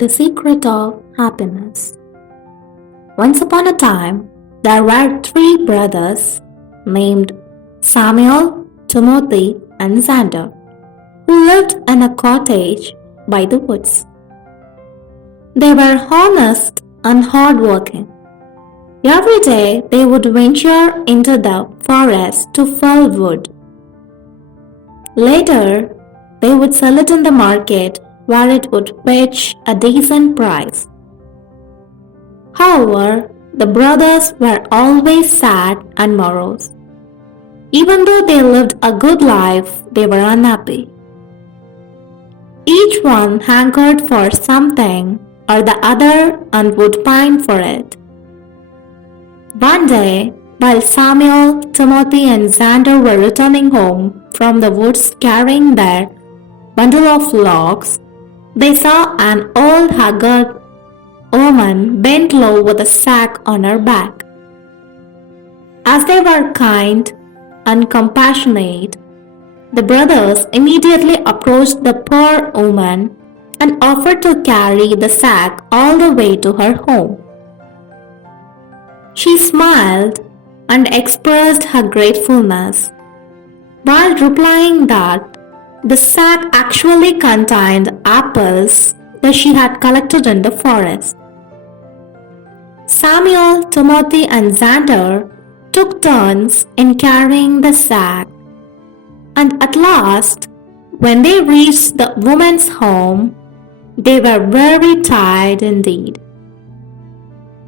The Secret of Happiness. Once upon a time, there were three brothers named Samuel, Timothy, and Xander who lived in a cottage by the woods. They were honest and hardworking. Every day they would venture into the forest to fell wood. Later, they would sell it in the market where it would fetch a decent price. However, the brothers were always sad and morose. Even though they lived a good life, they were unhappy. Each one hankered for something or the other and would pine for it. One day, while Samuel, Timothy, and Xander were returning home from the woods carrying their bundle of logs, they saw an old haggard woman bent low with a sack on her back. As they were kind and compassionate, the brothers immediately approached the poor woman and offered to carry the sack all the way to her home. She smiled and expressed her gratefulness, while replying that the sack actually contained apples that she had collected in the forest. Samuel, Timothy, and Xander took turns in carrying the sack, and at last, when they reached the woman's home, they were very tired indeed.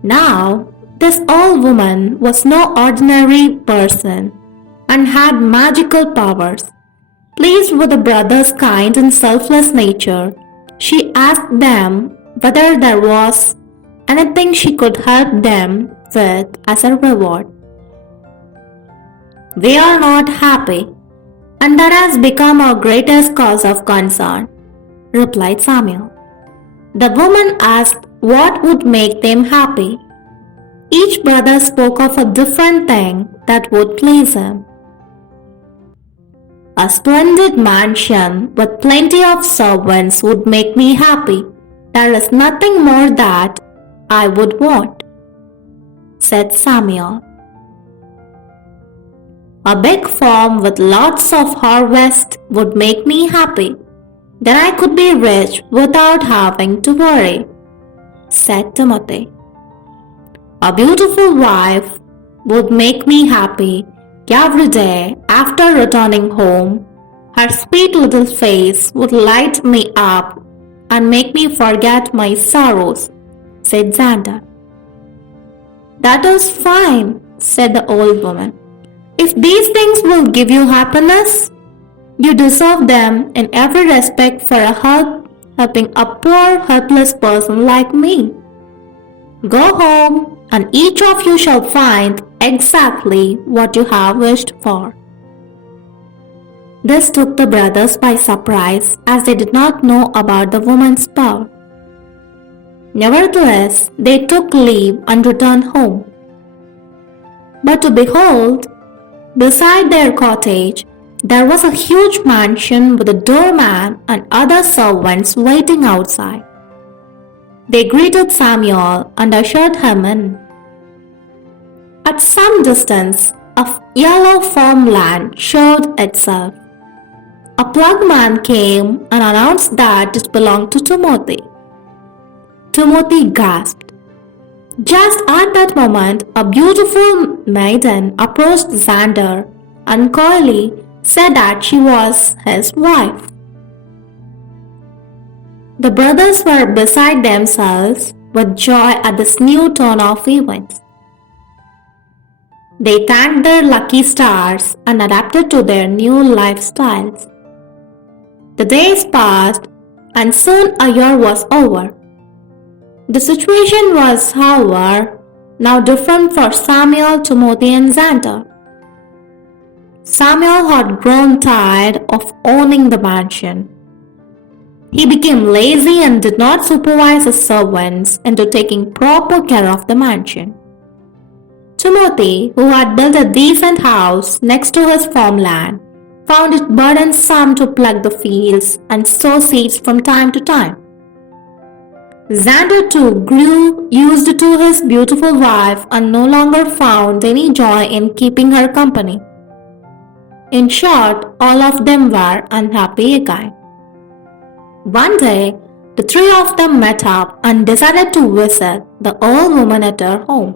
Now, this old woman was no ordinary person and had magical powers. Pleased with the brothers' kind and selfless nature, she asked them whether there was anything she could help them with as a reward. "We are not happy, and that has become our greatest cause of concern," replied Samuel. The woman asked what would make them happy. Each brother spoke of a different thing that would please him. "A splendid mansion with plenty of servants would make me happy. There is nothing more that I would want," said Samuel. "A big farm with lots of harvest would make me happy. Then I could be rich without having to worry," said Timothy. "A beautiful wife would make me happy. Every day after returning home, her sweet little face would light me up and make me forget my sorrows," said Xander. "That is fine," said the old woman. "If these things will give you happiness, you deserve them in every respect for helping a poor helpless person like me. Go home and each of you shall find exactly what you have wished for." This took the brothers by surprise, as they did not know about the woman's power. Nevertheless, they took leave and returned home. But to behold, beside their cottage, there was a huge mansion with a doorman and other servants waiting outside. They greeted Samuel and ushered him in. At some distance, a yellow farmland showed itself. A plugman came and announced that it belonged to Timothy. Timothy gasped. Just at that moment, a beautiful maiden approached Xander and coyly said that she was his wife. The brothers were beside themselves with joy at this new turn of events. They thanked their lucky stars and adapted to their new lifestyles. The days passed, and soon a year was over. The situation was, however, now different for Samuel, Timothy, and Xander. Samuel had grown tired of owning the mansion. He became lazy and did not supervise his servants into taking proper care of the mansion. Timothy, who had built a decent house next to his farmland, found it burdensome to plug the fields and sow seeds from time to time. Xander too grew used to his beautiful wife and no longer found any joy in keeping her company. In short, all of them were unhappy again. One day, the three of them met up and decided to visit the old woman at her home.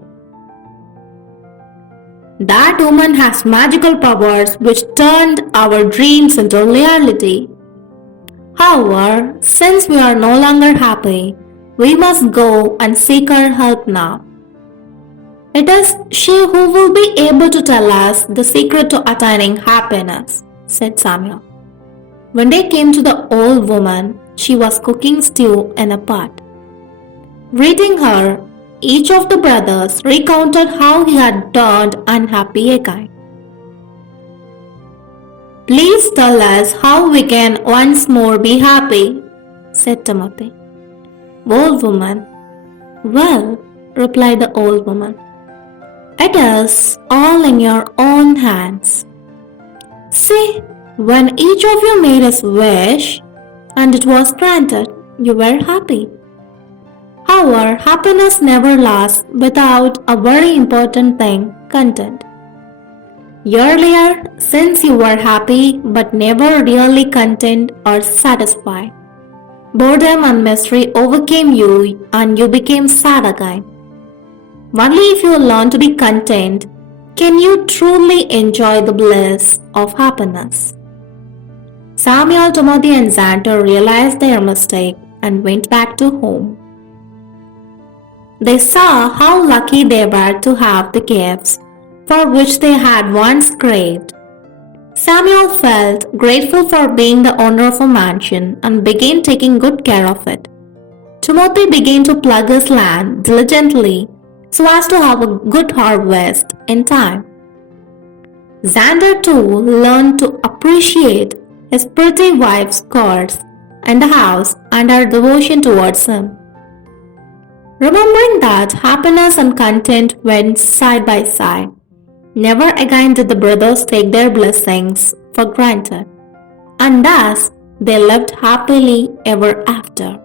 That woman has magical powers which turned our dreams into reality. However, since we are no longer happy, we must go and seek her help now. It is she who will be able to tell us the secret to attaining happiness, said Samuel. When they came to the old woman, she was cooking stew in a pot. Greeting her, each of the brothers recounted how he had turned unhappy again. Please tell us how we can once more be happy, said Timothy. Old woman. Well, replied the old woman, it is all in your own hands. See, when each of you made his wish and it was granted, you were happy. However, happiness never lasts without a very important thing, content. Earlier, since you were happy but never really content or satisfied, boredom and misery overcame you and you became sad again. Only if you learn to be content can you truly enjoy the bliss of happiness. Samuel, Timothy, and Xander realized their mistake and went back to home. They saw how lucky they were to have the gifts for which they had once craved. Samuel felt grateful for being the owner of a mansion and began taking good care of it. Timothy began to plug his land diligently so as to have a good harvest in time. Xander too learned to appreciate his pretty wife's chores and the house and her devotion towards him. Remembering that happiness and content went side by side, never again did the brothers take their blessings for granted, and thus they lived happily ever after.